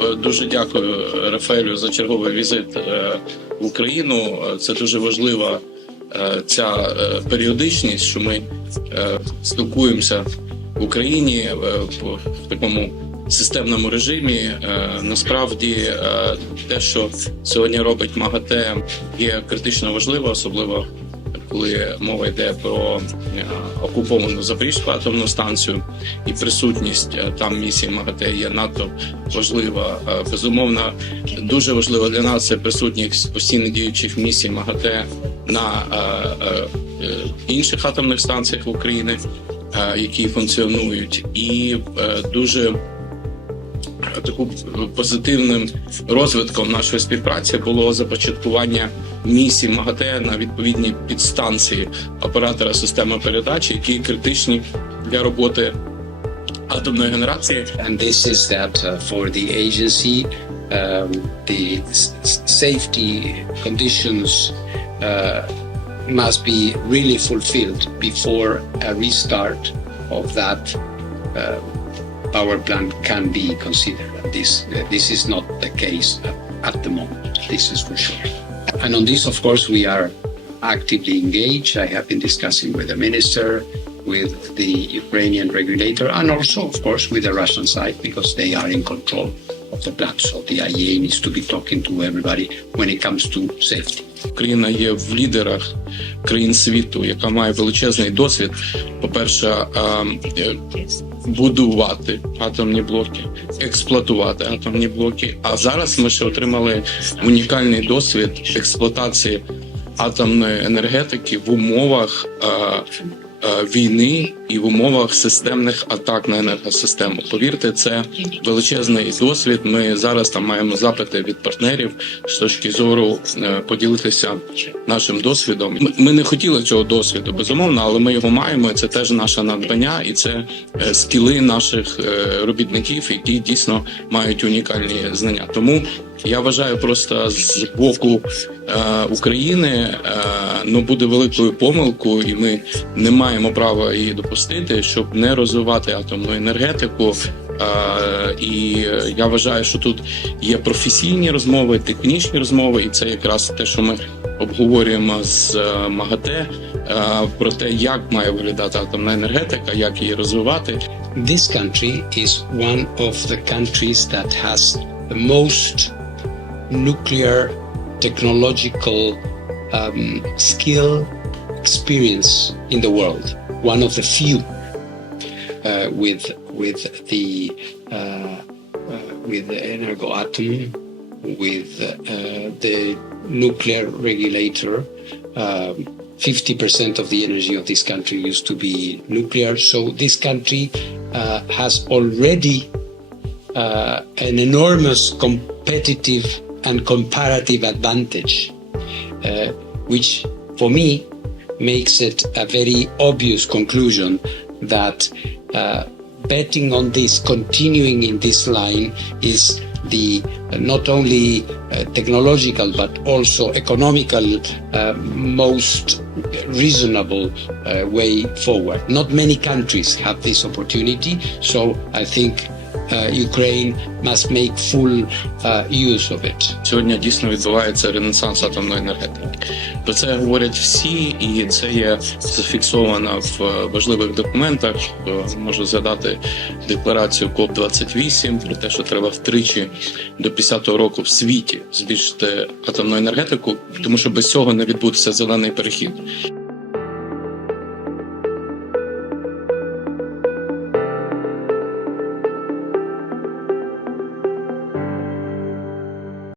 е, дуже дякую Рафаелю за черговий візит е, в Україну. Е, Це дуже важлива ця періодичність, що ми спілкуємося в Україні в такому системному режимі. Насправді те, що сьогодні робить МАГАТЕ, є критично важливо, особливо коли мова йде про е, окуповану Запорізьку атомну станцію і присутність е, там місії МАГАТЕ є надто важлива. Е, Безумовно, дуже важливо для нас це присутність постійно діючих місій МАГАТЕ на інших атомних станціях України, які функціонують, і дуже таку позитивним розвитком нашої співпраці було започаткування місій МАГАТЕ на відповідні підстанції оператора системи передачі, які критичні для роботи атомної генерації. and this is that uh, for the agency, um, the safety conditions uh, must be really fulfilled before a restart of that uh, power plant can be considered. This uh, this is not the case at the moment. This is for sure. And on this, of course, we are actively engaged. I have been discussing with the minister, with the Ukrainian regulator, and also, of course, with the Russian side because they are in control of the plant. So the IEA needs to be talking to everybody when it comes to safety. Україна є в лідерах країн світу, яка має величезний досвід. По-перше, е, будувати атомні блоки, експлуатувати атомні блоки. А зараз ми ще отримали унікальний досвід експлуатації атомної енергетики в умовах війни і в умовах системних атак на енергосистему. Повірте, це величезний досвід. Ми зараз там маємо запити від партнерів з точки зору е, поділитися нашим досвідом. Ми- не хотіли цього досвіду, безумовно, але ми його маємо. Це теж наше надбання, і це е, скіли наших е, робітників, які дійсно мають унікальні знання. Тому я вважаю, просто з боку е, України е, ну буде великою помилкою, і ми не маємо права її допустити, щоб не розвивати атомну енергетику. Е, і я вважаю, що тут є професійні розмови, технічні розмови, і це якраз те, що ми обговорюємо з е, МАГАТЕ е, про те, як має виглядати атомна енергетика, як її розвивати. This country is one of the countries that has the most nuclear technological um, skill experience in the world. One of the few uh, with with the uh, uh, with the Energoatom, with uh, the nuclear regulator. Um, 50% of the energy of this country used to be nuclear. So this country uh, has already uh, an enormous competitive and comparative advantage, uh, which for me makes it a very obvious conclusion that uh, betting on this, continuing in this line, is the uh, not only uh, technological but also economical uh, most reasonable uh, way forward. Not many countries have this opportunity, so I think Ukraine must make full uh, use of it. Сьогодні дійсно відбувається ренесанс атомної енергетики. Про це говорять всі, і це є зафіксовано в е, важливих документах. Е, Можу згадати декларацію КОП 28 про те, що треба втричі до 50-го року в світі збільшити атомну енергетику, тому що без цього не відбудеться зелений перехід.